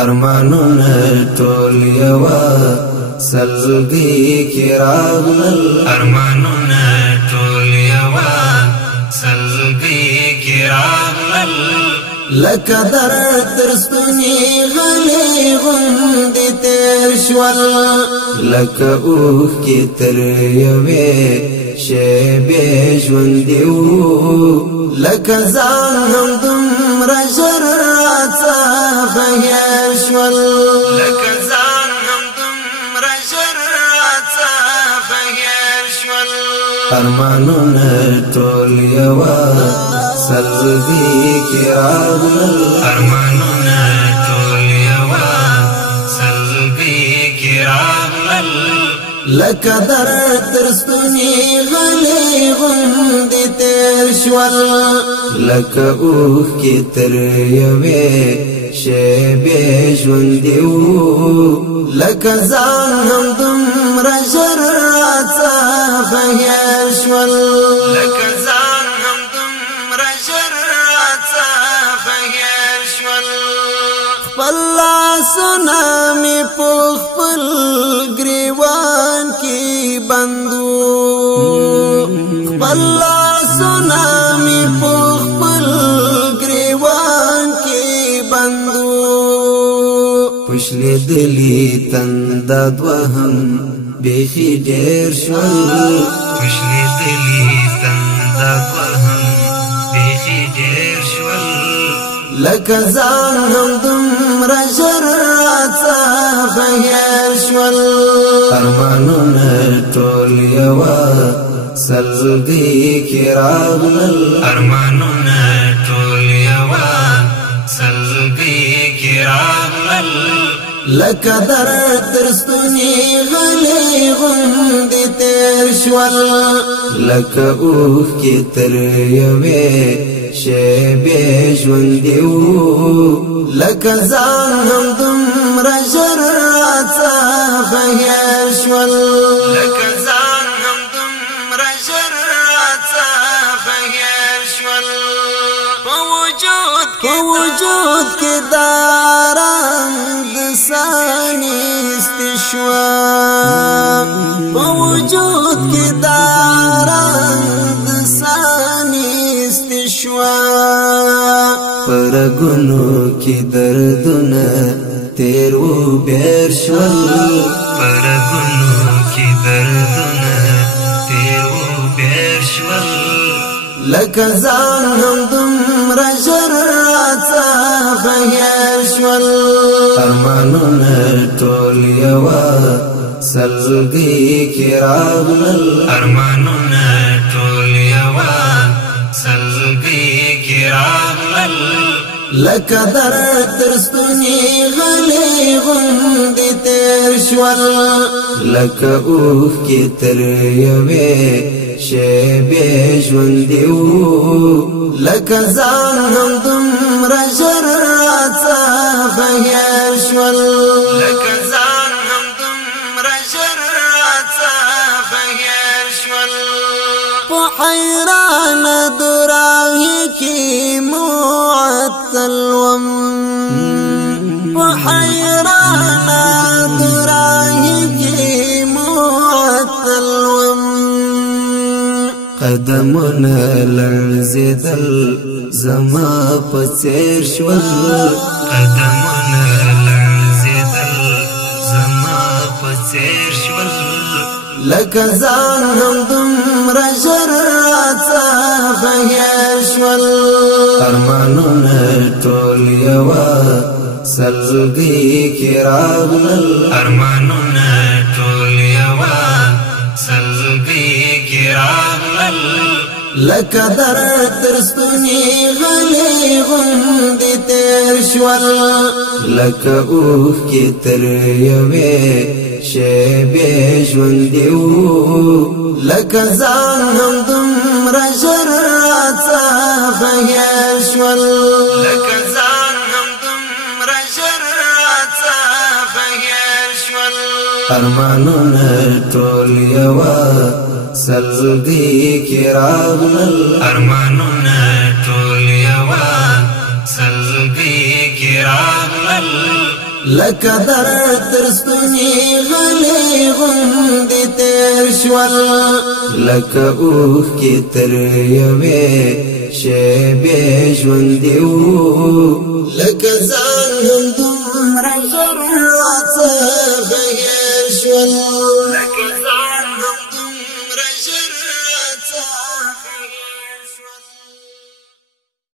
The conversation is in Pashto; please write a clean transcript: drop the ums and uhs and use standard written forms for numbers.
ارمانونه ټول یوا سلګي کې راغلل ارمانونه ټول یوا سلګي کې راغلل لکه تر ستوني غلي غوندې تیر شول لکه اوښ کې تر یوې شېبې ژوندي وو لکه ځان هم دومره ژر راڅخه هېر شول لکه ځان هم دومره ژر راڅخه هېر شول ارمانونه ټول یوا سلګي کې راغلل ارمانونه ټول یوا سلګي کې راغلل لکه تر ستوني غلي غوندې تیر شول لکه اوښ کې تر یوې شېبې ژوندي وو لکه ځان هم دومره ژر راڅخه هېر شول لکه ځان هم دومره ژر راڅخه هېر شول خپل لاسونه مې په خپل ګریوان کې بندو خپل لاسونه مې په خپل ګریوان کې بندو پښلیدلي تنده دوهم بیخي ډېر شول پښلیدلي تنده دوهم بیخي ډېر شول لکه ځان هم دومره ژر راڅخه هېر شول ارمانونه ټول یوا سلګي کې راغلل ارمانونه ټول یوا سلګي کې راغلل لکه تر ستوني غلي غوندې تیر شول لکه اوښ کې تر یوې شېبې ژوندي وو لکه ځان هم دومره ژر راڅخه هېر شول لکه ځان هم دومره ژر راڅخه هېر شول په وجود کې دارم د سانیستې شوه په وجود کې دارم د سانیستې شوه په رګونو کې دردونه تیر و بیر شول په رګونو کې دردونه تیر و بیر شول لکه ځان هم دومره ژر راڅخه هېر شول ارمانونه ټول یوا سلګي کې راغلل ارمانونه ټول یوا سلګي کې راغلل لکه تر ستوني غلي غوندې تیر شول لکه اوښ کې تر یوې شېبې ژوندي وو لکه ځان هم دومره ژر راڅخه هېر شول لکه ځان هم دومره ژر راڅخه هېر شول په حیرانه دوراهي کې معطل وم په حیرانه دوراهي کې معطل وم قدمونه لړزېدل زما په څېر شول قدمونه لړزېدل زما په څېر شول لکه ځان هم دومره ژر راڅخه هېر شول ارمانونه ټول یوا سلګي کې راغلل ارمانونه ټول یوا سلګي کې راغلل لکه تر ستوني غلي غوندې تیر شول لکه اوښ کې تر یوې شېبې ژوندي وو لکه ځان هم دومره ژر راڅخه هېر شول لکه ځان هم دومره ژر راڅخه هېر شول ارمانونه ټول یوا سلګي کې راغلل ارمانونه ټول یوا سلګي کې راغلل لکه در ترستونی غلی غندی تیر شول لکه اوخ کی تر یوی شیبی ژوندی